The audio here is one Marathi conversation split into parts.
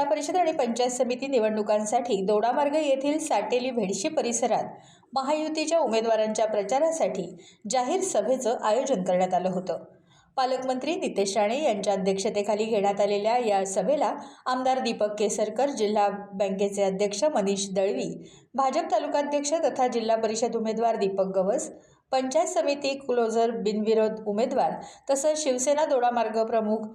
जिल्हा परिषद आणि पंचायत समिती निवडणुकांसाठी दोडामार्ग येथील साटेली भेडशी परिसरात महायुतीच्या उमेदवारांच्या प्रचारासाठी जाहीर सभेचं आयोजन करण्यात आलं होतं। पालकमंत्री नितेश राणे यांच्या अध्यक्षतेखाली घेण्यात आलेल्या या सभेला आमदार दीपक केसरकर, जिल्हा बँकेचे अध्यक्ष मनीष दळवी, भाजप तालुकाध्यक्ष तथा जिल्हा परिषद उमेदवार दीपक गवस, पंचायत समिती क्लोजर बिनविरोध उमेदवार तसंच शिवसेना दोडामार्ग प्रमुख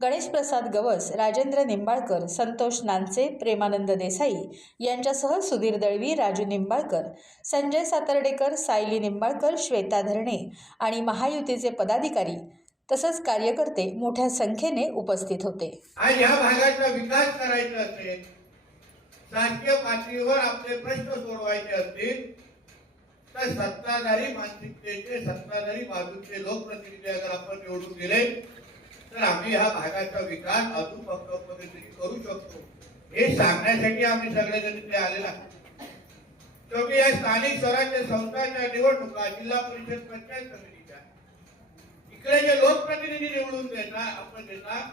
गणेश प्रसाद गवस, राजेंद्र निंबाळकर, संतोष नानसे, प्रेमानंद देसाई यांच्यासह सुधीर दळवी, राजू निंबाळकर, संजय सातर्डेकर, सायली निंबाळकर, श्वेता धरणे आणि महायुतीचे पदाधिकारी तसंच कार्यकर्ते मोठ्या संख्येने उपस्थित होते। आज या भागाचा विकास करायचा असेल, शासकीय पातळीवर आपले प्रश्न सोडवायचे असतील तर सत्ताधारी मानसिकतेचे, सत्ताधारी बाजूचे लोकप्रतिनिधी अगर आपण निवडून दिले तर आम्ही ह्या भागाचा विकास अजून पद्धतीने करू शकतो, हे सांगण्यासाठी आम्ही सगळेजण इथे आलेलो आहोत। शेवटी या स्थानिक स्वराज्य संस्थांच्या निवडणुका, जिल्हा परिषद, पंचायत समितीच्या इकडे जे लोकप्रतिनिधी निवडून आपण देणार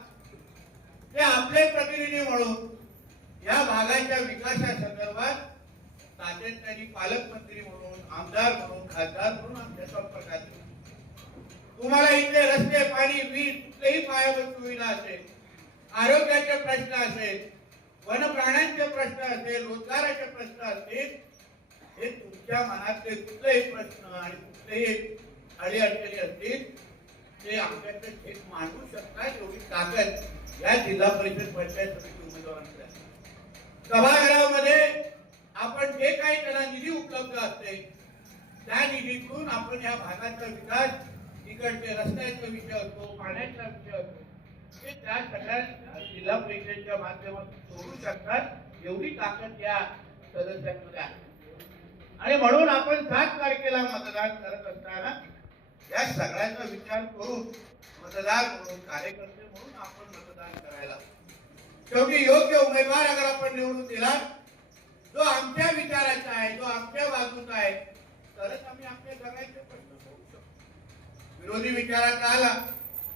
ते आपले प्रतिनिधी म्हणून या भागाच्या विकासासंदर्भात सातत्याने पालकमंत्री म्हणून, आमदार म्हणून, खासदार म्हणून आमच्या संपर्कात येतात। तुम्हाला इथे रस्ते, पाणी, वीज, कुठलेही पायाभूत सुविधा असेल, आरोग्याचे प्रश्न असेल, वन प्राण्यांचे प्रश्न असेल, रोजगाराचे प्रश्न असतील, हे तुमच्या मनातले कुठलेही प्रश्न आणि कुठलेही अडीअडचणी असतील ते आमच्याकडे थेट मांडू शकतात एवढी ताकद या जिल्हा परिषद, पंचायत समिती उमेदवारांची आहे। सभागृहामध्ये आपण जे काही त्याला निधी उपलब्ध असते त्या निधीतून आपण या भागाचा विकास, इकडचे रस्त्याचा विषय असतो, पाण्याचा विषय असतो, ते त्या सगळ्या जिल्हा परिषदेच्या माध्यमातून सोडू शकतात एवढी ताकद या सदस्यांमध्ये आहे। आणि म्हणून आपण 7 तारखेला मतदान करत असताना या सगळ्याचा विचार करून मतदार म्हणून, कार्यकर्ते म्हणून आपण मतदान करायला, शेवटी योग्य उमेदवार अगर आपण निवडून दिला जो आमच्या विचाराचा आहे, जो आमच्या बाजूचा आहे, तरच आम्ही आपले सगळ्यांचे प्रश्न सोडू शकतो। विरोधी विचाराचा आला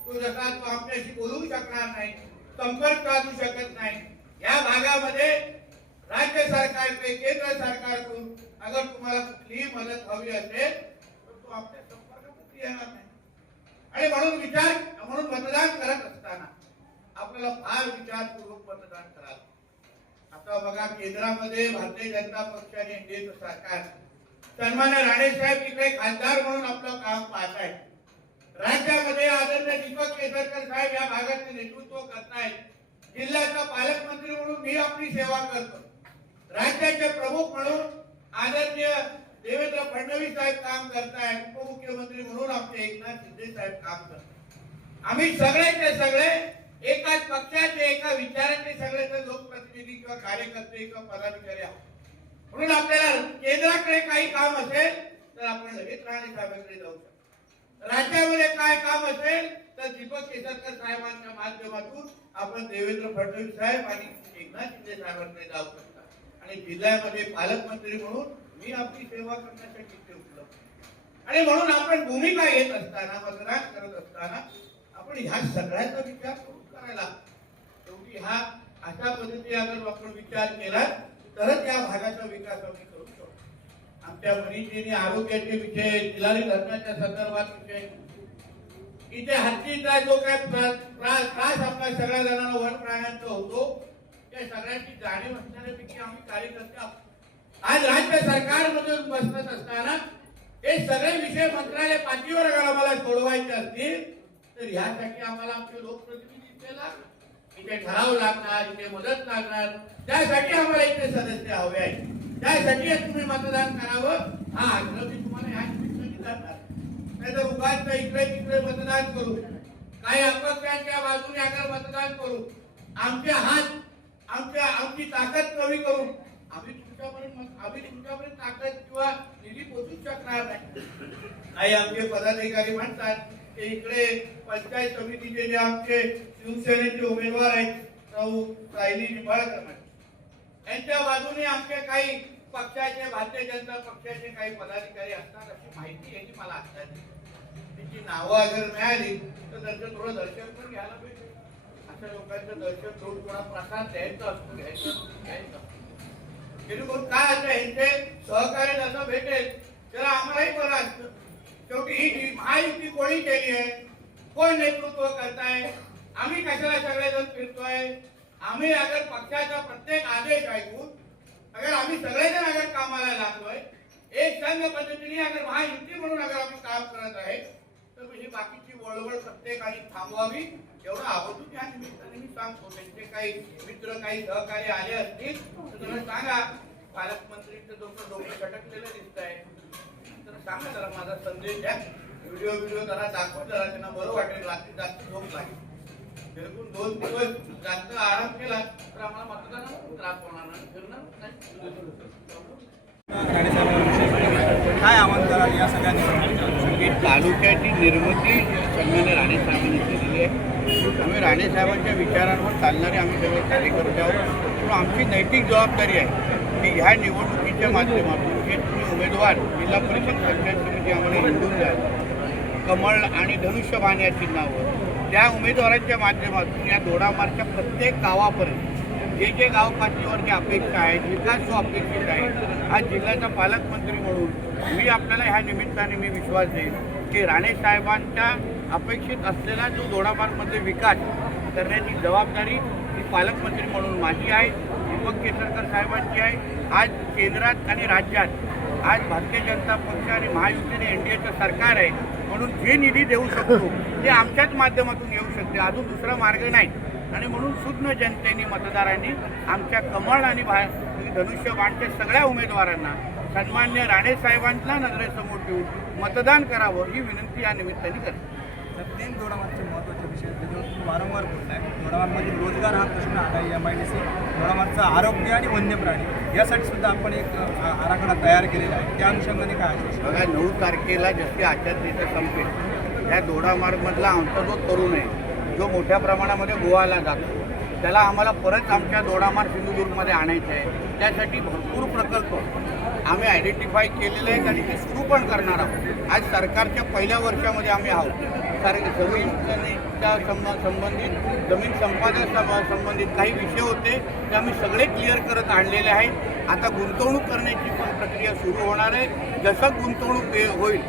तो जसा तो आमच्याशी बोलू शकणार नाही, संपर्क साधू शकत नाही। या भागामध्ये राज्य सरकारकडे, केंद्र सरकारकडून अगर तुम्हाला कुठलीही मदत हवी असेल तर तो आपल्या संपर्कात येणार नाही। आणि म्हणून मतदान करत असताना आपल्याला फार विचारपूर्वक मतदान करावं। आता बघा, केंद्रामध्ये भारतीय जनता पक्षाने एनडीए सरकार, सन्मान्य राणे साहेब तिकडे खासदार म्हणून आपलं काम पाहत आहेत, राज्यामध्ये आदरणीय दीपक केसरकर साहेब या भागाचे नेतृत्व करतायत, जिल्ह्याचा पालकमंत्री म्हणून मी आपली सेवा करतो, राज्याचे प्रमुख म्हणून आदरणीय देवेंद्र फडणवीस साहेब काम करतायत, उपमुख्यमंत्री म्हणून आपले एकनाथ शिंदे साहेब काम करतात। आम्ही सगळेचे सगळे एकाच पक्षाचे, एका विचाराचे सगळे लोकप्रतिनिधी किंवा कार्यकर्ते किंवा पदाधिकारी आहोत। म्हणून आपल्याला केंद्राकडे काही काम असेल तर आपण लगेच राणे साहेबांकडे जाऊ शकतो, राज्यामध्ये काय काम असेल तर दीपक केसरकर साहेबांच्या माध्यमातून आपण देवेंद्र फडणवीस साहेब आणि एकनाथ शिंदे साहेबांकडे जाऊ शकता। आणि जिल्ह्यामध्ये पालकमंत्री म्हणून मी आपली सेवा करण्यासाठी इथे उपलब्ध। आणि म्हणून आपण भूमिका घेत असताना, मतदान करत असताना आपण ह्या सगळ्याचा विचार करून करायला, शेवटी हा अशा पद्धतीने अगर आपण विचार केला तरच या भागाचा विकास आम्ही करू शकतो। आमच्या मनीषजींनी आरोग्याचे विषय, जिल्हारी धरणाच्या संदर्भात विषय, इथे हत्तीचा जो काय त्रास आपल्या सगळ्या जणांना वन प्राण्यांचा होतो त्या सगळ्यांची जाणीव असणाऱ्यापैकी आम्ही कार्यकर्ते आहोत। आज राज्य सरकारमध्ये बसत असताना हे सगळे विषय मंत्रालय पातळीवर अगर आम्हाला सोडवायचे असतील तर यासाठी आम्हाला आमचे लोकप्रतिनिधी लागणार, इथे ठराव लागणार, इथे मदत लागणार, त्यासाठी आम्हाला इथे सदस्य हवे आहेत, त्यासाठी तुम्ही मतदान करावं हा आग्रह मी तुम्हाला या निमित्ताने करणार। नाहीतर उगाच इकडे तिकडे मतदान करू, काही अपक्षांच्या बाजूने अगर मतदान करू, आमचे हात, आमची ताकद कमी करून आम्ही तुमच्यापर्यंत ताकद किंवा निधी पोहोचू शकणार नाही। काही आमचे पदाधिकारी म्हणतात ते इकडे पंचायत समितीचे जे आमचे शिवसेनेचे उमेदवार आहेत, सायली निंबाळकर, यांच्या बाजूने आमचे काही पक्षाचे, भारतीय जनता पक्षाचे काही पदाधिकारी असतात अशी माहिती यांनी मला आता दिली। त्यांची नावं अगर मिळाली तर त्यांचं थोडं दर्शन पण घ्यायला पाहिजे। अशा लोकांचं दर्शन घेऊन कोणा प्रसाद द्यायचं असतं घ्यायचं जेणेकरून काय असं यांचे सहकार्य जसं भेटेल त्याला आम्हालाही बरं असतं. शेवटी ही महायुती कोणी केली आहे, कोण नेतृत्व करताय, आम्ही कशाला सगळेजण फिरतोय, आम्ही अगर पक्षाचा प्रत्येक आदेश ऐकून अगर आम्ही सगळेजण अगर कामाला लागलोय, एक संघ पद्धतीने अगर महायुती म्हणून अगर आम्ही काम करत आहे तर ही बाकीची वळवळ प्रत्येकाने थांबवावी एवढं आवर्जून या निमित्ताने मी सांगतो. त्यांचे काही मित्र काही सहकारी आले असतील तर तुम्ही सांगा, पालकमंत्रीचं डोकं खटकलेलं दिसत आहे तर सांगा जरा माझा संदेश द्या, व्हिडिओ जरा दाखवा, जरा त्यांना बरं वाटेल, रात्री जास्त झोप लागेल. जेणेकरून 2 दिवस जास्त आराम केला तर आम्हाला मतदानाला त्रास होणार नाही. काय आव्हान कराल या सगळ्या ही तालुक्याची निर्मिती सन्मान्य राणे साहेबांनी केलेली आहे. आम्ही राणे साहेबांच्या विचारांवर चालणारे आम्ही सगळे कार्यकर्ते आहोत. पण आमची नैतिक जबाबदारी आहे की ह्या निवडणुकीच्या माध्यमातून जे तुम्ही उमेदवार जिल्हा परिषद पंचायत समिती आम्हाला निवडून द्याल कमळ आणि धनुष्यबाण या चिन्हावर, त्या उमेदवारांच्या माध्यमातून या दोडामार्गच्या प्रत्येक गावापर्यंत जे गाव पातळीवर जी अपेक्षा आहे, विकास जो अपेक्षित आहे, आज जिल्ह्याचा पालकमंत्री म्हणून मी आपल्याला ह्या निमित्ताने मी विश्वास देईन की राणे साहेबांच्या अपेक्षित असलेला जो दोडामार्गमध्ये विकास करण्याची जबाबदारी ही पालकमंत्री म्हणून माझी आहे, दीपक केसरकर साहेबांची आहे. आज केंद्रात आणि राज्यात आज भारतीय जनता पक्ष आणि महायुतीने एनडीएचं सरकार आहे म्हणून जे निधी देऊ शकतो ते आमच्याच माध्यमातून येऊ शकते, अजून दुसरा मार्ग नाही. आणि म्हणून सुज्ञ जनतेने मतदारांनी आमच्या कमळ आणि धनुष्यबाणच्या सगळ्या उमेदवारांना सन्मान्य राणे साहेबांना नजरेसमोर ठेवून मतदान करावं ही विनंती या निमित्ताने करते. तर 3 दोडामार्गचे महत्त्वाचे विषय त्याच्यावर तुम्ही वारंवार बोलताय. दोडामार्गमधील रोजगार हा प्रश्न आता MIDC, दोडामार्गचं आरोग्य आणि वन्यप्राणी यासाठी सुद्धा आपण एक आराखडा तयार केलेला आहे. त्या अनुषंगाने काय आहे? बघा, 9 तारखेला जशी आचारसंहिता संपेल त्या दोडामार्गमधला आमचा जो तरुण आहे जो मोठ्या प्रमाणामध्ये गोवाला जातो त्याला आम्हाला परत आमच्या दोडामार्ग सिंधुदुर्गमध्ये आणायचं आहे. त्यासाठी भरपूर प्रकल्प आम्ही आयडेंटिफाय केलेले आहेत आणि ते सुरू पण करणार आहोत. आज सरकारच्या पहिल्या वर्षामध्ये आम्ही आहोत. जमीनच्या संबंधित जमीन संपादन संबंधित काही विषय होते ते आम्ही सगळे क्लिअर करत आणलेले आहेत. आता गुंतवणूक करण्याची पण प्रक्रिया सुरू होणार आहे. जसं गुंतवणूक होईल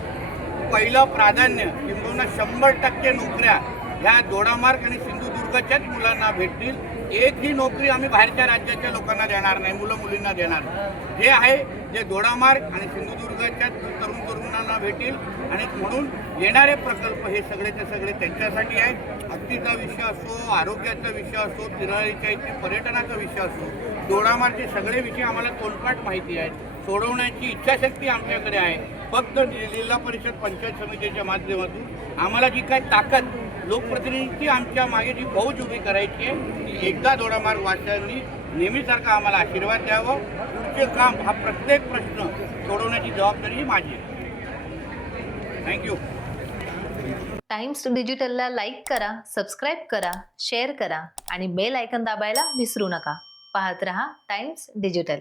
पहिलं प्राधान्य किंबहुना 100% नोकऱ्या ह्या दोडामार्ग आणि सिंधुदुर्गच्याच मुलांना भेटतील. एकही नोकरी आम्ही बाहेरच्या राज्याच्या लोकांना देणार नाही, मुलं मुलींना देणार नाही. जे आहे जे दोडामार्ग आणि सिंधुदुर्गच्या तरुणांना भेटेल आणि म्हणून येणारे प्रकल्प हे सगळेचे सगळे त्यांच्यासाठी आहेत. हत्तीचा विषय असो, आरोग्याचा विषय असो, तिराळीच्या इथे पर्यटनाचा विषय असो, दोडामार्गचे सगळे विषय आम्हाला तोंडपाठ माहिती आहेत. सोडवण्याची इच्छाशक्ती आमच्याकडे आहे. फक्त जिल्हा परिषद पंचायत समितीच्या माध्यमातून आम्हाला जी काही ताकद लोकप्रतिनिधींची आमच्या मागे जी फौज उभी करायची आहे ती एकदा दोडामार्ग वाचकांनी नेहमीसारखा आम्हाला आशीर्वाद द्यावं. पुढचे काम हा प्रत्येक प्रश्न सोडवण्याची जबाबदारी ही माझी आहे. थँक्यू. टाइम्स डिजिटलला लाईक करा, सबस्क्राईब करा, शेअर करा आणि बेल आयकॉन दाबायला विसरू नका. पाहत रहा टाइम्स डिजिटल.